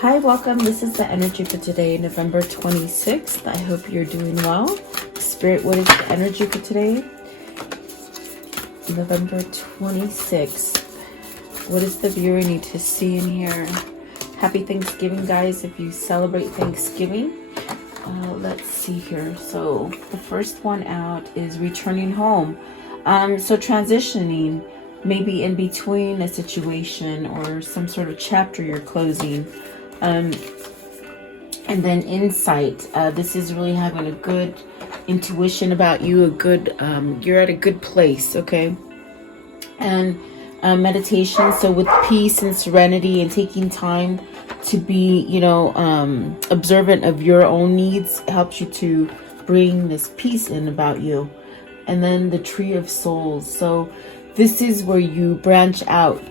Hi, welcome. This is the energy for today, November 26th. I hope you're doing well. Spirit, what is the energy for today? November 26th. What does the viewer need to see in here? Happy Thanksgiving, guys, if you celebrate Thanksgiving. Let's see here. So the first one out is returning home. So transitioning, maybe in between a situation or some sort of chapter you're closing. And then insight. This is really having a good intuition about you, a good, you're at a good place, okay? And meditation, so with peace and serenity and taking time to be, observant of your own needs helps you to bring this peace in about you. And then the tree of souls. So this is where you branching out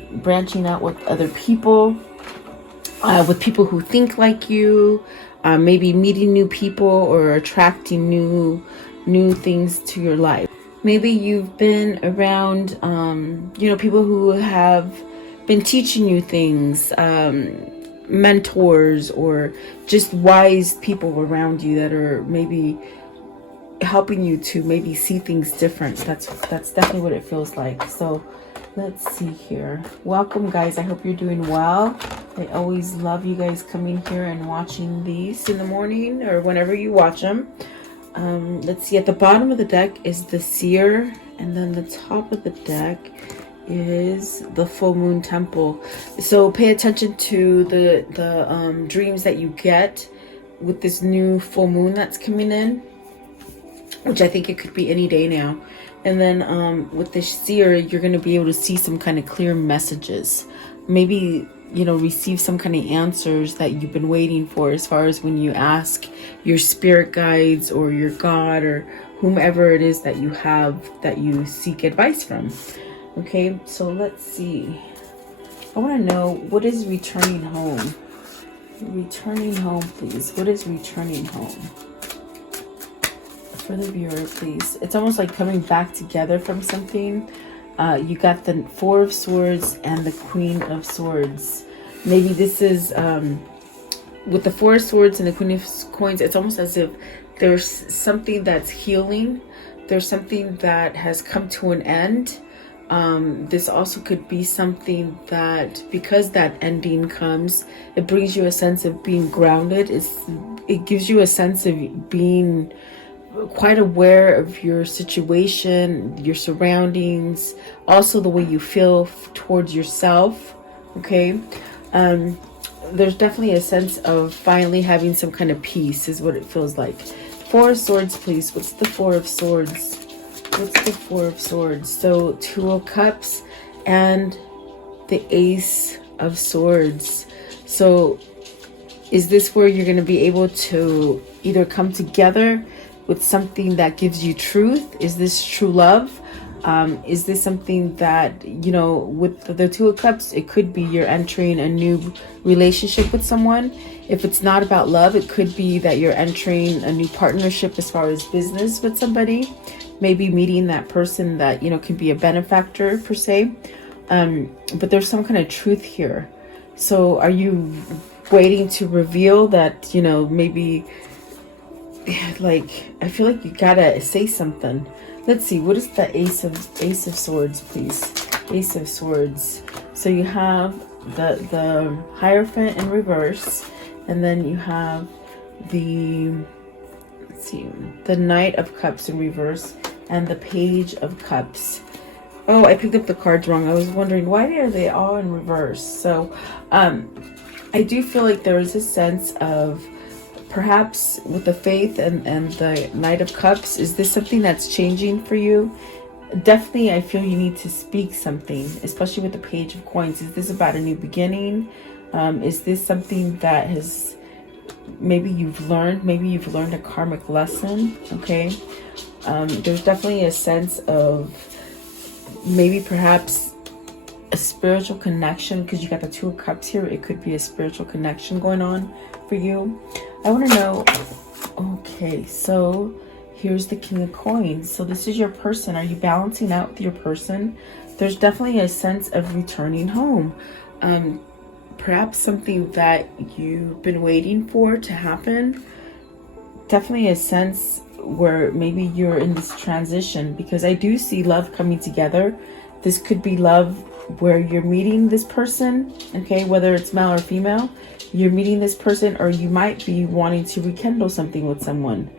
with other people, with people who think like you, maybe meeting new people or attracting new things to your life. Maybe you've been around, people who have been teaching you things, mentors or just wise people around you that are maybe helping you to maybe see things different. That's definitely what it feels like. So let's see here. Welcome, guys. I hope you're doing well. I always love you guys coming here and watching these in the morning or whenever you watch them. Let's see, at the bottom of the deck is the seer, and then the top of the deck is the full moon temple. So pay attention to the dreams that you get with this new full moon that's coming in, which I think it could be any day now. And then with the seer, you're going to be able to see some kind of clear messages. Maybe, receive some kind of answers that you've been waiting for, as far as when you ask your spirit guides or your God or whomever it is that you have that you seek advice from. Okay, so let's see. I want to know, what is returning home? Returning home, please. What is returning home? For the viewer, please. It's almost like coming back together from something. You got the Four of Swords and the Queen of Swords. Maybe this is with the Four of Swords and the Queen of Coins. It's almost as if there's something that's healing. There's something that has come to an end. This also could be something that, because that ending comes, it brings you a sense of being grounded. It gives you a sense of being quite aware of your situation, your surroundings, also the way you feel towards yourself. Okay, there's definitely a sense of finally having some kind of peace is what it feels like. Four of Swords, please. What's the Four of Swords? What's the Four of Swords? So Two of Cups and the Ace of Swords. So is this where you're going to be able to either come together with something that gives you truth? Is this true love? Is this something that, with the Two of Cups, it could be you're entering a new relationship with someone. If it's not about love, it could be that you're entering a new partnership as far as business with somebody. Maybe meeting that person that, can be a benefactor per se. But there's some kind of truth here. So are you waiting to reveal that, maybe, like, I feel like you gotta say something. Let's see, what is the Ace of Swords, please? Ace of Swords. So you have the Hierophant in reverse, and then you have the, let's see, the Knight of Cups in reverse, and the Page of Cups. Oh, I picked up the cards wrong. I was wondering, why are they all in reverse? So I do feel like there is a sense of, perhaps with the Faith and the Knight of Cups, is this something that's changing for you? Definitely, I feel you need to speak something, especially with the Page of Coins. Is this about a new beginning? Is this something that has, maybe you've learned a karmic lesson? Okay. There's definitely a sense of maybe perhaps a spiritual connection, because you got the Two of Cups here. It could be a spiritual connection going on for you. I want to know, okay, so here's the King of Coins. So this is your person. Are you balancing out with your person? There's definitely a sense of returning home. perhaps something that you've been waiting for to happen. Definitely a sense where maybe you're in this transition, because I do see love coming together. This could be love where you're meeting this person, okay, whether it's male or female, you're meeting this person, or you might be wanting to rekindle something with someone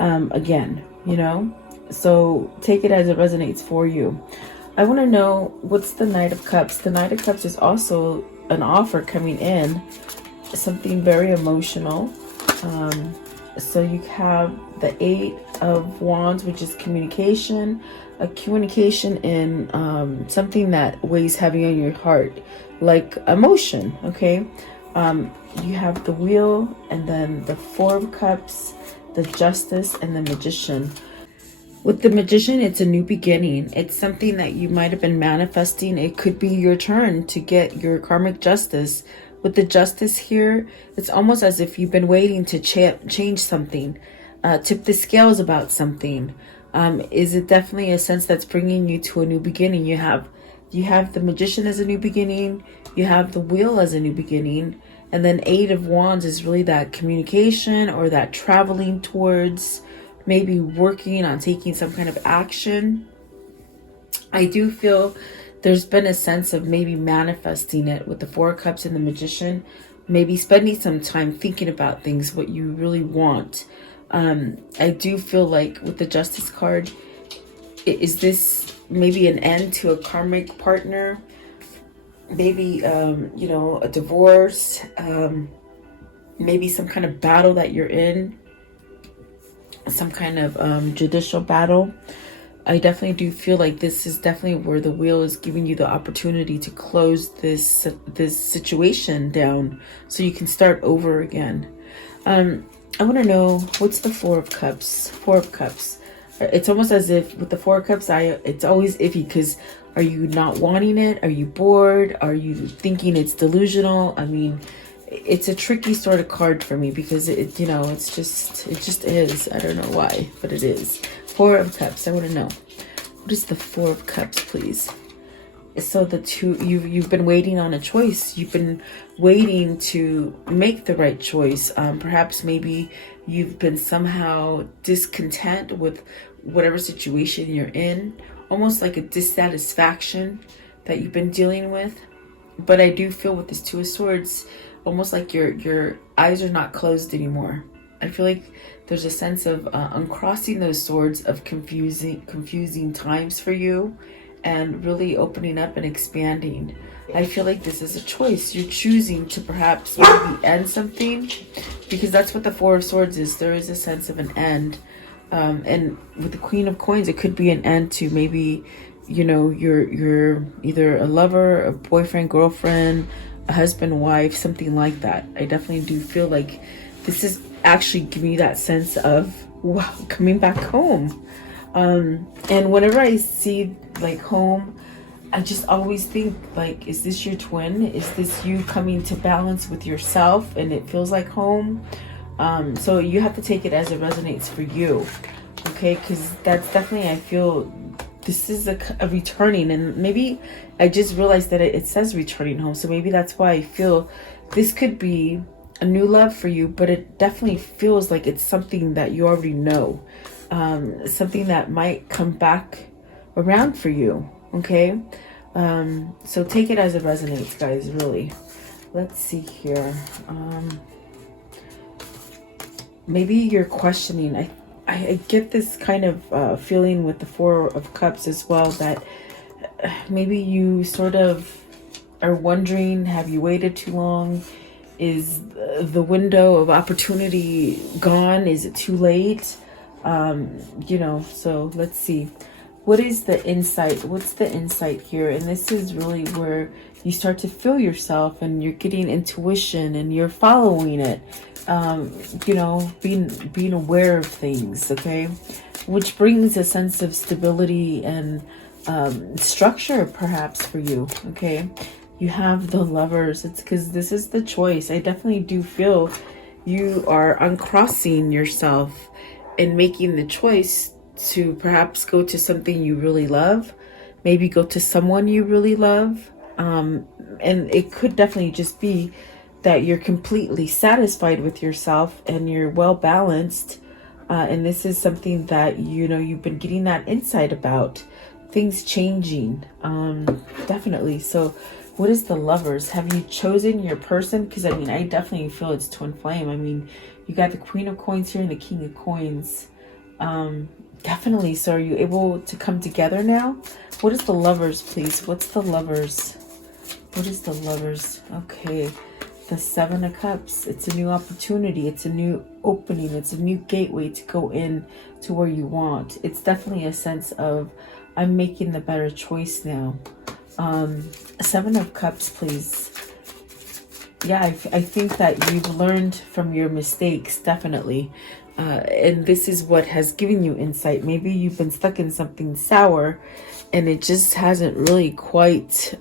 again, you know. So take it as it resonates for you. I want to know, what's the Knight of Cups? The Knight of Cups is also an offer coming in, something very emotional. So you have the Eight of Wands, which is communication, a communication in something that weighs heavy on your heart, like emotion, okay? You have the Wheel, and then the Four of Cups, the Justice, and the Magician. With the Magician, it's a new beginning. It's something that you might have been manifesting. It could be your turn to get your karmic justice. With the Justice here, it's almost as if you've been waiting to change something, tip the scales about something. Is it definitely a sense that's bringing you to a new beginning? You have the Magician as a new beginning. You have the Wheel as a new beginning. And then Eight of Wands is really that communication, or that traveling towards, maybe working on taking some kind of action. I do feel there's been a sense of maybe manifesting it with the Four of Cups and the Magician, maybe spending some time thinking about things, what you really want. I do feel like with the Justice card, is this maybe an end to a karmic partner? Maybe, you know, a divorce, maybe some kind of battle that you're in, some kind of judicial battle. I definitely do feel like this is definitely where the Wheel is giving you the opportunity to close this situation down, so you can start over again. I want to know, what's the Four of Cups? Four of Cups. It's almost as if with the Four of Cups, it's always iffy, because are you not wanting it? Are you bored? Are you thinking it's delusional? I mean, it's a tricky sort of card for me, because it, you know, it just is. I don't know why, but it is. Four of Cups. I want to know, what is the Four of Cups, please? So the two, you've been waiting on a choice. You've been waiting to make the right choice. Perhaps maybe you've been somehow discontent with whatever situation you're in, almost like a dissatisfaction that you've been dealing with. But I do feel with this Two of Swords, almost like your eyes are not closed anymore. I feel like there's a sense of uncrossing those swords of confusing times for you, and really opening up and expanding. I feel like this is a choice. You're choosing to perhaps maybe end something, because that's what the Four of Swords is. There is a sense of an end. And with the Queen of Coins, it could be an end to maybe, you know, you're either a lover, a boyfriend, girlfriend, a husband, wife, something like that. I definitely do feel like this is actually giving you that sense of, wow, coming back home. And whenever I see like home, I just always think like, is this your twin? Is this you coming to balance with yourself, and it feels like home? So you have to take it as it resonates for you, okay? Because that's definitely, I feel this is a returning, and maybe I just realized that it says returning home, so maybe that's why I feel this could be a new love for you, but it definitely feels like it's something that you already know, something that might come back around for you, okay? So take it as it resonates, guys, really. Let's see here. Maybe you're questioning. I get this kind of feeling with the Four of Cups as well, that maybe you sort of are wondering, have you waited too long? Is the window of opportunity gone? Is it too late? You know, so let's see. What is the insight? What's the insight here? And this is really where you start to feel yourself, and you're getting intuition, and you're following it. You know, being aware of things, okay? Which brings a sense of stability and structure, perhaps, for you, okay? You have the Lovers. It's because this is the choice. I definitely do feel you are uncrossing yourself and making the choice to perhaps go to something you really love, maybe go to someone you really love, And it could definitely just be that you're completely satisfied with yourself and you're well balanced. And this is something that, you've been getting that insight about things changing. Definitely. So what is the Lovers? Have you chosen your person? Because I definitely feel it's twin flame. You got the Queen of Coins here and the King of Coins. Definitely. So are you able to come together now? What is the Lovers, please? What's the Lovers? What is the Lovers? Okay. The Seven of Cups. It's a new opportunity. It's a new opening. It's a new gateway to go in to where you want. It's definitely a sense of, I'm making the better choice now. Seven of Cups, please. Yeah, I think that you've learned from your mistakes, definitely. And this is what has given you insight. Maybe you've been stuck in something sour and it just hasn't really quite,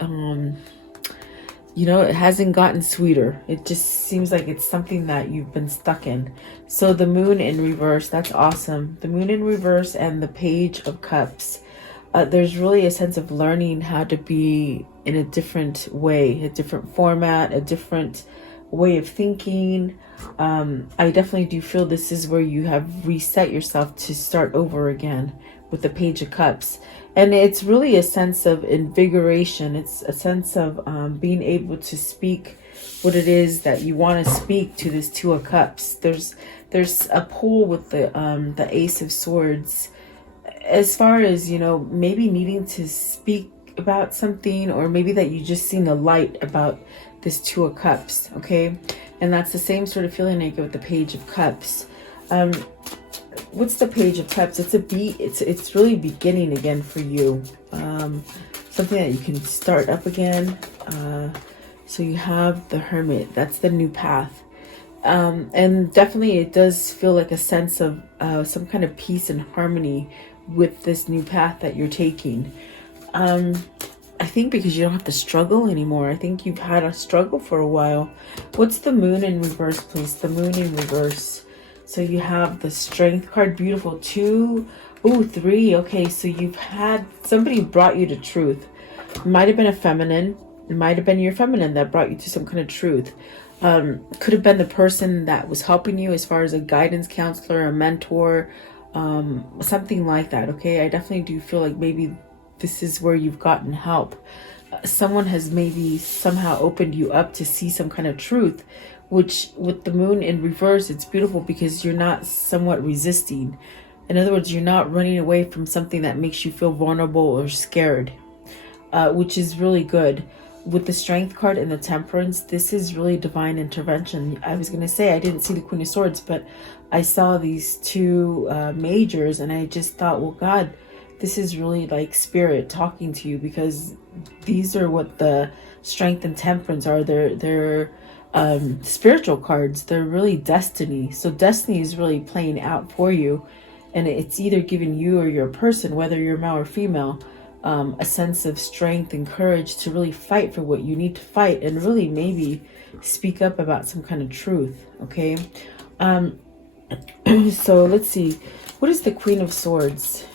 it hasn't gotten sweeter. It just seems like it's something that you've been stuck in. So the Moon in reverse, that's awesome. The Moon in reverse and the Page of Cups. There's really a sense of learning how to be in a different way, a different format, a different way of thinking. I definitely do feel this is where you have reset yourself to start over again with the Page of Cups. And it's really a sense of invigoration. It's a sense of being able to speak what it is that you want to speak to this Two of Cups. There's a pull with the Ace of Swords, as far as, maybe needing to speak about something, or maybe that you just seen the light about this Two of Cups, okay? And that's the same sort of feeling I get with the Page of Cups. What's the Page of Cups? It's really beginning again for you. Something that you can start up again. So you have the Hermit. That's the new path. And definitely it does feel like a sense of some kind of peace and harmony with this new path that you're taking. I think because you don't have to struggle anymore. I think you've had a struggle for a while. What's the Moon in reverse, please? The Moon in reverse. So you have the Strength card. Beautiful. 2, 3. Okay, so you've had somebody brought you to truth. It might have been a feminine. It might have been your feminine that brought you to some kind of truth. Could have been the person that was helping you as far as a guidance counselor, a mentor, something like that. Okay, I definitely do feel like maybe this is where you've gotten help. Someone has maybe somehow opened you up to see some kind of truth, which with the Moon in reverse, it's beautiful because you're not somewhat resisting. In other words, you're not running away from something that makes you feel vulnerable or scared, which is really good. With the Strength card and the Temperance, this is really divine intervention. I was going to say I didn't see the Queen of Swords, but I saw these two majors, and I just thought, well, God, this is really like Spirit talking to you, because these are what the Strength and Temperance are. They're spiritual cards. They're really destiny. So destiny is really playing out for you, and it's either giving you or your person, whether you're male or female, a sense of strength and courage to really fight for what you need to fight, and really maybe speak up about some kind of truth. Okay. So let's see. What is the Queen of Swords?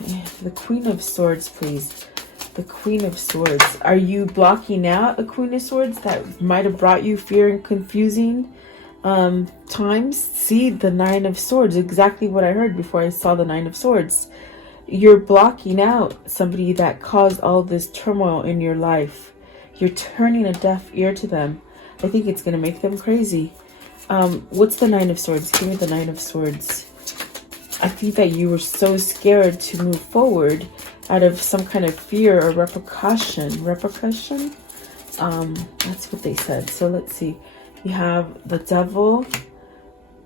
The Queen of Swords, please. The Queen of Swords. Are you blocking out a Queen of Swords that might have brought you fear and confusing times? See, the Nine of Swords. Exactly what I heard before I saw the Nine of Swords. You're blocking out somebody that caused all this turmoil in your life. You're turning a deaf ear to them. I think it's going to make them crazy. What's the Nine of Swords? Give me the Nine of Swords. I think that you were so scared to move forward out of some kind of fear or repercussion. That's what they said. So let's see. You have the Devil,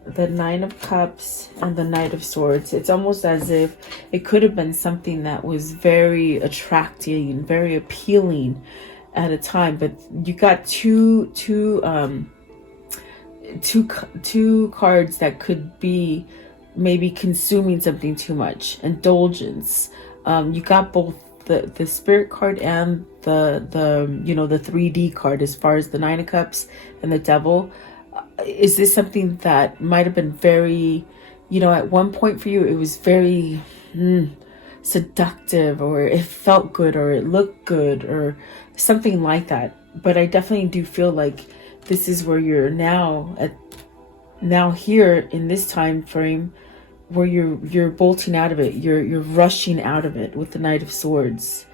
the Nine of Cups, and the Knight of Swords. It's almost as if it could have been something that was very attracting, very appealing at a time, but you got two cards that could be maybe consuming something too much. Indulgence. You got both the Spirit card and the 3D card, as far as the Nine of Cups and the Devil. Is this something that might have been very, at one point for you, it was very seductive, or it felt good, or it looked good, or something like that? but I definitely do feel like this is where you're now here in this time frame, where you're bolting out of it, you're rushing out of it with the Knight of Swords.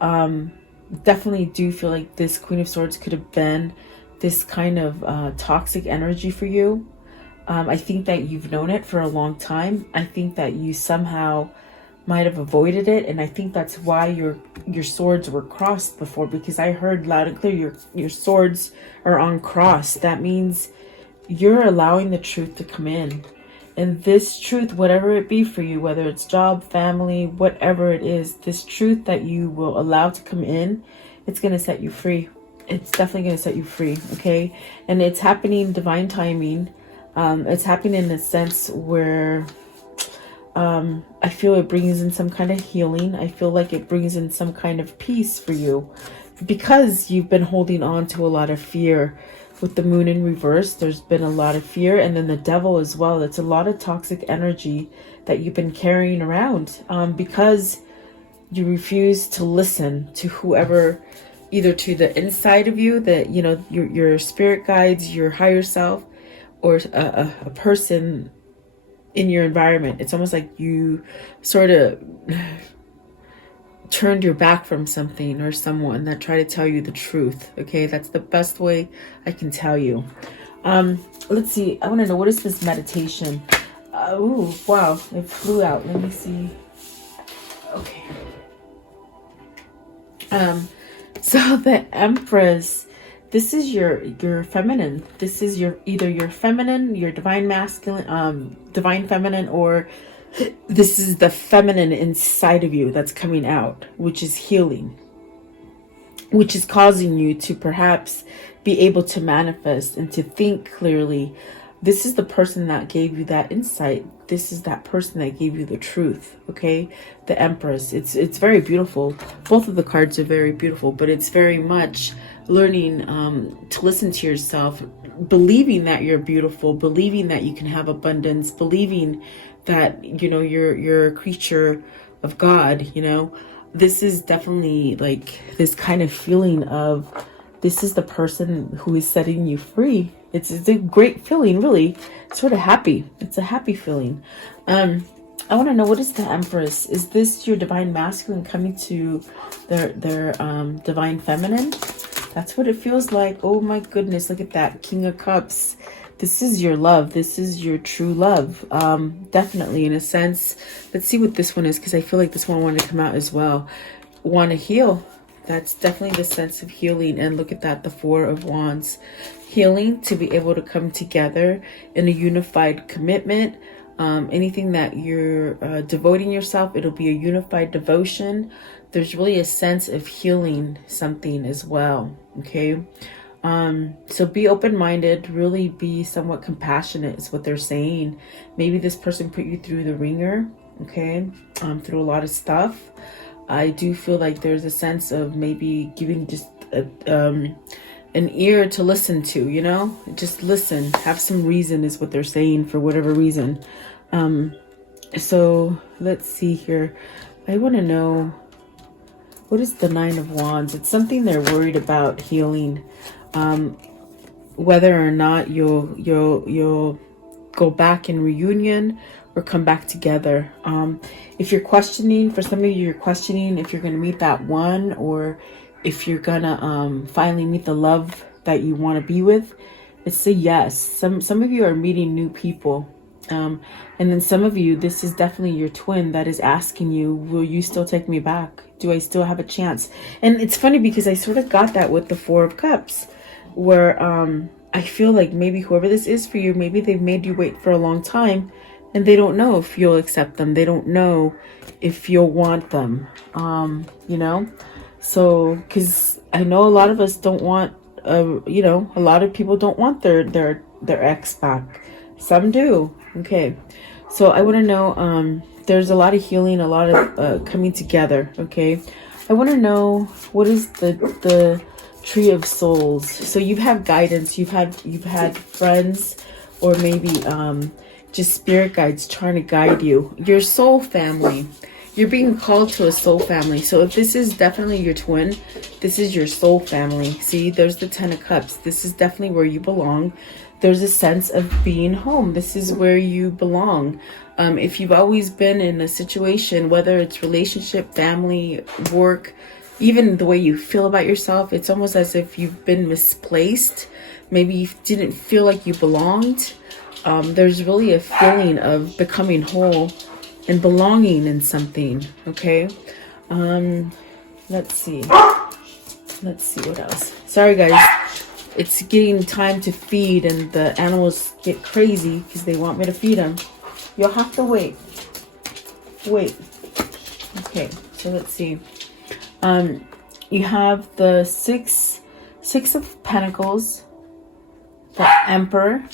Definitely do feel like this Queen of Swords could have been this kind of toxic energy for you. I think that you've known it for a long time. I think that you somehow might have avoided it, and I think that's why your swords were crossed before, because I heard loud and clear your swords are uncrossed. That means you're allowing the truth to come in. And this truth, whatever it be for you, whether it's job, family, whatever it is, this truth that you will allow to come in, it's going to set you free. It's definitely going to set you free, okay? And it's happening divine timing. It's happening in a sense where I feel it brings in some kind of healing. I feel like it brings in some kind of peace for you, because you've been holding on to a lot of fear. With the moon in reverse, there's been a lot of fear, and then the devil as well. It's a lot of toxic energy that you've been carrying around because you refuse to listen to whoever, either to the inside of you, that, you know, your spirit guides, your higher self, or a person in your environment. It's almost like you sort of turned your back from something or someone that tried to tell you the truth. Okay, that's the best way I can tell you. Let's see. I want to know, what is this meditation? Oh wow, it flew out. Let me see. Okay. So the Empress, this is your feminine. This is either your feminine, your divine masculine, divine feminine, or this is the feminine inside of you that's coming out, which is healing, which is causing you to perhaps be able to manifest and to think clearly. This is the person that gave you that insight. This is that person that gave you the truth, okay? The Empress. It's very beautiful. Both of the cards are very beautiful, but it's very much learning to listen to yourself, believing that you're beautiful, believing that you can have abundance, believing that, you know, you're a creature of God, you know. This is definitely like this kind of feeling of, this is the person who is setting you free. It's a great feeling, really. Sort of happy. It's a happy feeling. I want to know, what is the Empress? Is this your divine masculine coming to their divine feminine? That's what it feels like. Oh my goodness, look at that King of Cups. This is your love. This is your true love. Definitely, in a sense. Let's see what this one is, because I feel like this one wanted to come out as well. Want to heal. That's definitely the sense of healing. And look at that, the Four of Wands. Healing, to be able to come together in a unified commitment. Anything that you're devoting yourself, it'll be a unified devotion. There's really a sense of healing something as well, okay? So be open-minded, really be somewhat compassionate is what they're saying. Maybe this person put you through the ringer, okay? Through a lot of stuff. I do feel like there's a sense of maybe giving just an ear to listen to, you know? Just listen, have some reason is what they're saying, for whatever reason. So let's see here. I want to know, what is the Nine of Wands? It's something they're worried about healing. Whether or not you'll go back in reunion or come back together. If you're questioning, for some of you, you're questioning if you're going to meet that one, or if you're gonna finally meet the love that you want to be with. It's a yes. Some of you are meeting new people, and then some of you, this is definitely your twin that is asking you, will you still take me back? Do I still have a chance? And it's funny because I sort of got that with the Four of Cups, where I feel like maybe whoever this is for you, maybe they've made you wait for a long time, and they don't know if you'll accept them. They don't know if you'll want them, you know? So, because I know a lot of us don't want, you know, a lot of people don't want their ex back. Some do. Okay. So I want to know, there's a lot of healing, a lot of coming together. Okay. I want to know, what is the Tree of Souls? So you've had guidance, you've had friends, or maybe just spirit guides trying to guide you. Your soul family. you're being called to a soul family. So if this is definitely your twin, this is your soul family. See, there's the 10 of Cups. This is definitely where you belong. There's a sense of being home. This is where you belong. If you've always been in a situation, whether it's relationship, family, work, even the way you feel about yourself, it's almost as if you've been misplaced. Maybe you didn't feel like you belonged. There's really a feeling of becoming whole and belonging in something. Okay. Let's see what else. Sorry guys, it's getting time to feed and the animals get crazy because they want me to feed them. You'll have to wait. Okay, so let's see. You have the six of Pentacles, the Emperor,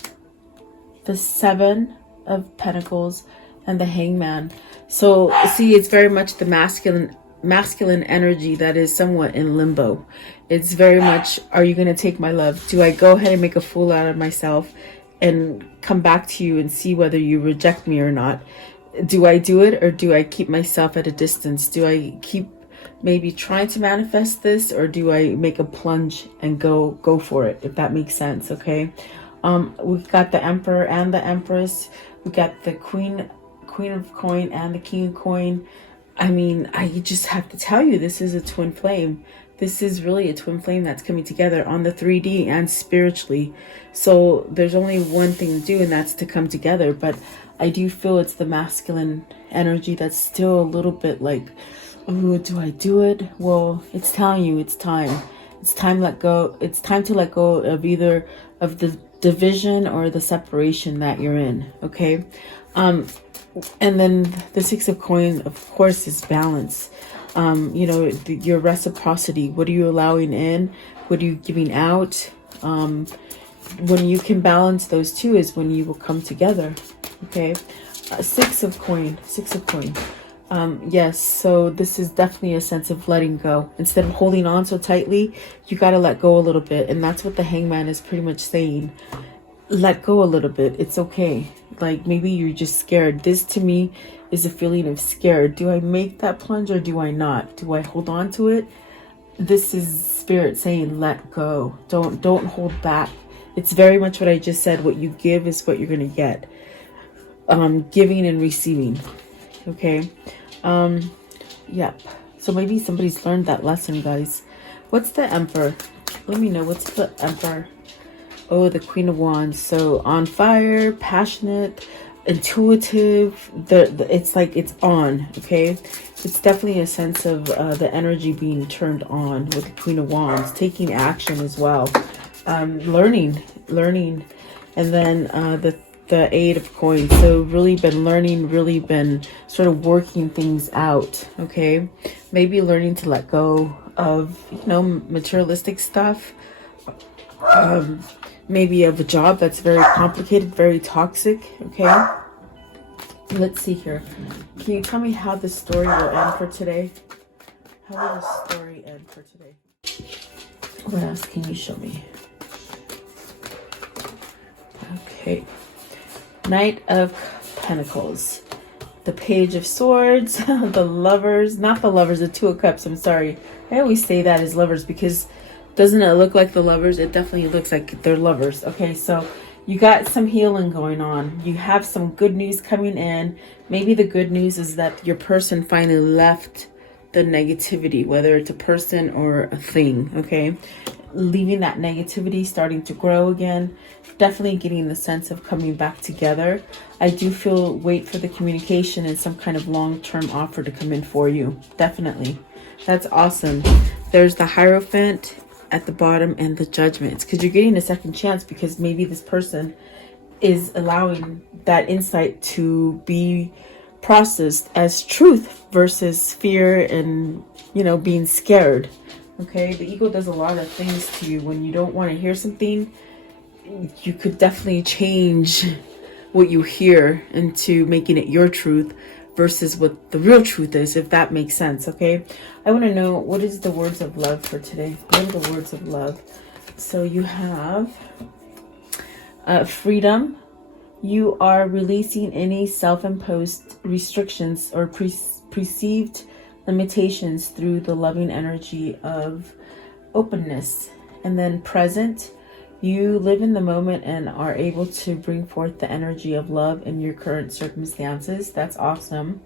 the 7 of Pentacles, and the Hangman. So see, it's very much the masculine energy that is somewhat in limbo. It's very much, are you going to take my love? Do I go ahead and make a fool out of myself and come back to you and see whether you reject me or not? Do I do it, or do I keep myself at a distance? Do I keep maybe trying to manifest this, or do I make a plunge and go for it, if that makes sense? Okay. We've got the Emperor and the Empress. We got the Queen of Coin and the King of Coin. I mean, I just have to tell you, this is a twin flame. This is really a twin flame that's coming together on the 3D and spiritually. So there's only one thing to do, and that's to come together. But I do feel it's the masculine energy that's still a little bit like, oh, do I do it? Well, it's telling you it's time. It's time to let go. It's time to let go of either of the division or the separation that you're in. Okay. And then the 6 of Coins, of course, is balance. You know, your reciprocity. What are you allowing in? What are you giving out? When you can balance those two is when you will come together. Okay. 6 of Coin. Yes, so this is definitely a sense of letting go. Instead of holding on so tightly, you got to let go a little bit. And that's what the Hangman is pretty much saying. Let go a little bit. It's okay. Like, maybe you're just scared. This to me is a feeling of scared. Do I make that plunge or do I not? Do I hold on to it? This is Spirit saying let go. Don't hold back. It's very much what I just said. What you give is what you're going to get. Giving and receiving. Okay. Yep. So maybe somebody's learned that lesson, guys. What's the Emperor? Let me know. What's the Emperor? Oh, the Queen of Wands. So on fire, passionate, intuitive. It's like it's on. Okay. It's definitely a sense of the energy being turned on with the Queen of Wands, taking action as well. Learning. And then the 8 of Coins. So really been learning, really been sort of working things out. Okay. Maybe learning to let go of, you know, materialistic stuff. Maybe of a job that's very complicated, very toxic. Okay. Let's see here. Can you tell me how the story will end for today? How will the story end for today? What else can you show me? Okay. Knight of Pentacles. The Page of Swords. The Lovers. Not the Lovers, the 2 of Cups. I'm sorry. I always say that as Lovers because doesn't it look like the Lovers? It definitely looks like they're lovers. Okay, so you got some healing going on. You have some good news coming in. Maybe the good news is that your person finally left the negativity, whether it's a person or a thing. Okay, leaving that negativity, starting to grow again. Definitely getting the sense of coming back together. I do feel wait for the communication and some kind of long-term offer to come in for you. Definitely. That's awesome. There's the Hierophant at the bottom and the Judgment. It's because you're getting a second chance because maybe this person is allowing that insight to be processed as truth versus fear and, you know, being scared. Okay, the ego does a lot of things to you. When you don't want to hear something, you could definitely change what you hear into making it your truth versus what the real truth is, if that makes sense. Okay, I want to know, what is the words of love for today? What are the words of love? So you have freedom. You are releasing any self-imposed restrictions or perceived limitations through the loving energy of openness. And then present, you live in the moment and are able to bring forth the energy of love in your current circumstances. That's awesome.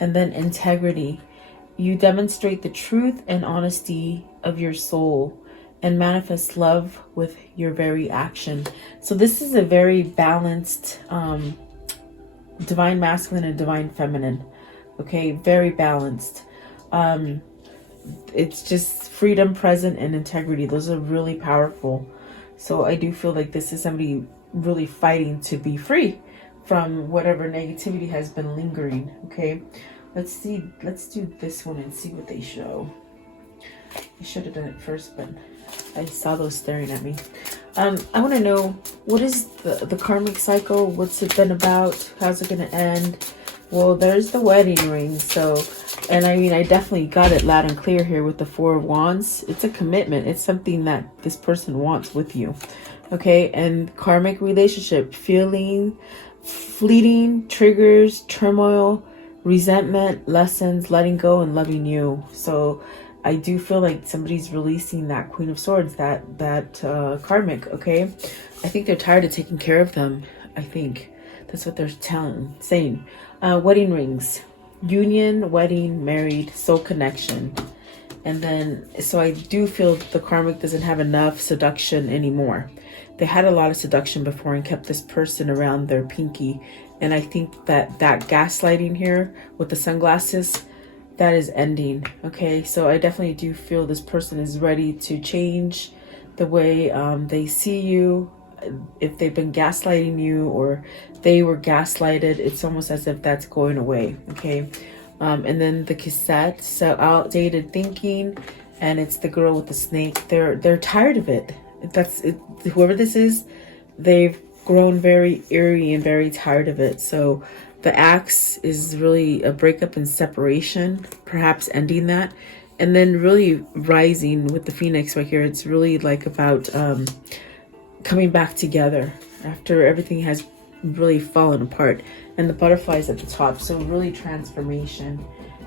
And then integrity, you demonstrate the truth and honesty of your soul and manifest love with your very action. So this is a very balanced divine masculine and divine feminine. Okay, very balanced. It's just freedom, present, and integrity. Those are really powerful. So I do feel like this is somebody really fighting to be free from whatever negativity has been lingering. Okay, let's do this one and see what they show. I should have done it first, but I saw those staring at me. I want to know, what is the karmic cycle? What's it been about? How's it going to end? Well, there's the wedding ring. So, and I mean, I definitely got it loud and clear here with the Four of Wands. It's a commitment. It's something that this person wants with you. Okay. And karmic relationship, feeling, fleeting, triggers, turmoil, resentment, lessons, letting go, and loving you. So I do feel like somebody's releasing that Queen of Swords, that karmic, okay? I think they're tired of taking care of them. I think that's what they're saying. Wedding rings, union, wedding, married, soul connection. And then, so I do feel the karmic doesn't have enough seduction anymore. They had a lot of seduction before and kept this person around their pinky. And I think that gaslighting here with the sunglasses, that is ending. Okay, so I definitely do feel this person is ready to change the way they see you. If they've been gaslighting you or they were gaslighted, it's almost as if that's going away. Okay, and then the cassette, so outdated thinking, and it's the girl with the snake. They're tired of it. That's it. Whoever this is, they've grown very eerie and very tired of it. So the axe is really a breakup and separation, perhaps ending that. And then really rising with the phoenix right here. It's really like about coming back together after everything has really fallen apart. And the butterflies at the top. So really transformation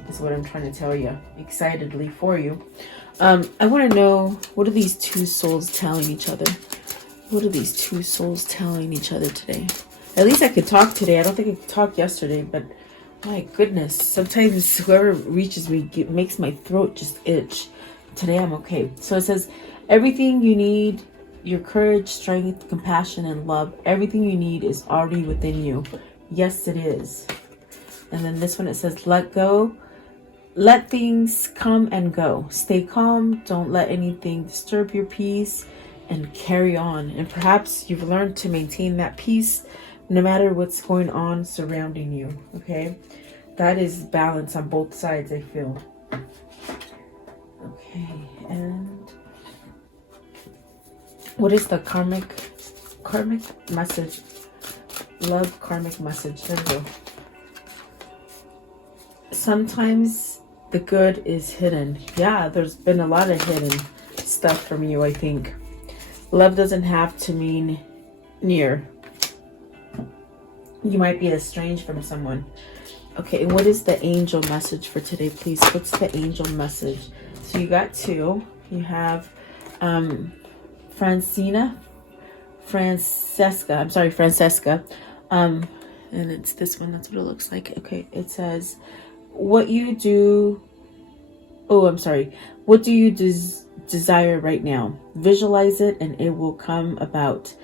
is what I'm trying to tell you excitedly for you. I want to know, what are these two souls telling each other? What are these two souls telling each other today? At least I could talk today. I don't think I could talk yesterday, but my goodness. Sometimes whoever reaches me makes my throat just itch. Today I'm okay. So it says, everything you need, your courage, strength, compassion, and love, everything you need is already within you. Yes, it is. And then this one, it says, let go. Let things come and go. Stay calm. Don't let anything disturb your peace, and carry on. And perhaps you've learned to maintain that peace no matter what's going on surrounding you. Okay, that is balance on both sides, I feel. Okay, and what is the karmic message? Love karmic message. There we go. Sometimes the good is hidden. Yeah, there's been a lot of hidden stuff from you, I think. Love doesn't have to mean near. You might be estranged from someone. Okay, and what is the angel message for today, please? What's the angel message? So you got two. You have Francesca. And it's this one. That's what it looks like. Okay, it says, what do you desire right now? Visualize it and it will come about.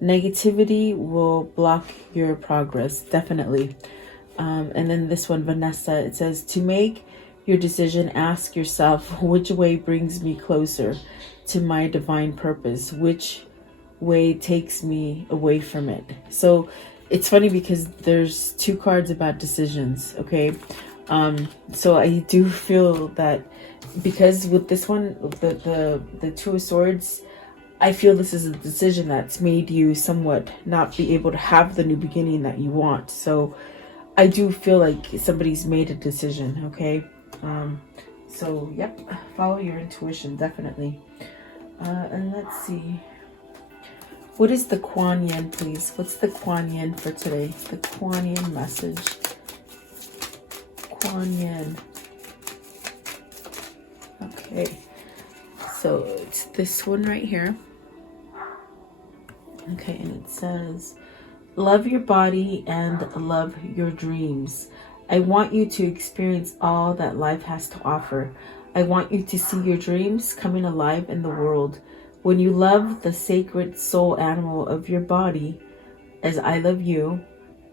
Negativity will block your progress, definitely. And then this one, Vanessa, it says, to make your decision, ask yourself, which way brings me closer to my divine purpose? Which way takes me away from it? So it's funny because there's two cards about decisions, okay? So I do feel that because with this one, the Two of Swords, I feel this is a decision that's made you somewhat not be able to have the new beginning that you want. So I do feel like somebody's made a decision, okay? So, yep, follow your intuition, definitely. And let's see. What is the Kuan Yin, please? What's the Kuan Yin for today? The Kuan Yin message. Kuan Yin. Okay, so it's this one right here. Okay, and it says, love your body and love your dreams. I want you to experience all that life has to offer. I want you to see your dreams coming alive in the world. When you love the sacred soul animal of your body, as I love you,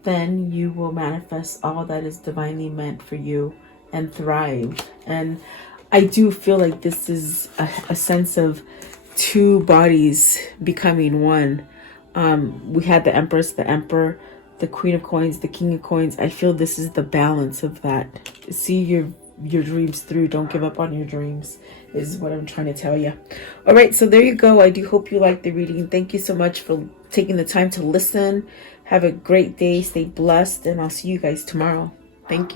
then you will manifest all that is divinely meant for you and thrive. And I do feel like this is a sense of two bodies becoming one. We had the Empress, the Emperor, the Queen of Coins, the King of Coins. I feel this is the balance of that. See your dreams through. Don't give up on your dreams is what I'm trying to tell you. All right, so there you go. I do hope you liked the reading. Thank you so much for taking the time to listen. Have a great day. Stay blessed, and I'll see you guys tomorrow. Thank you.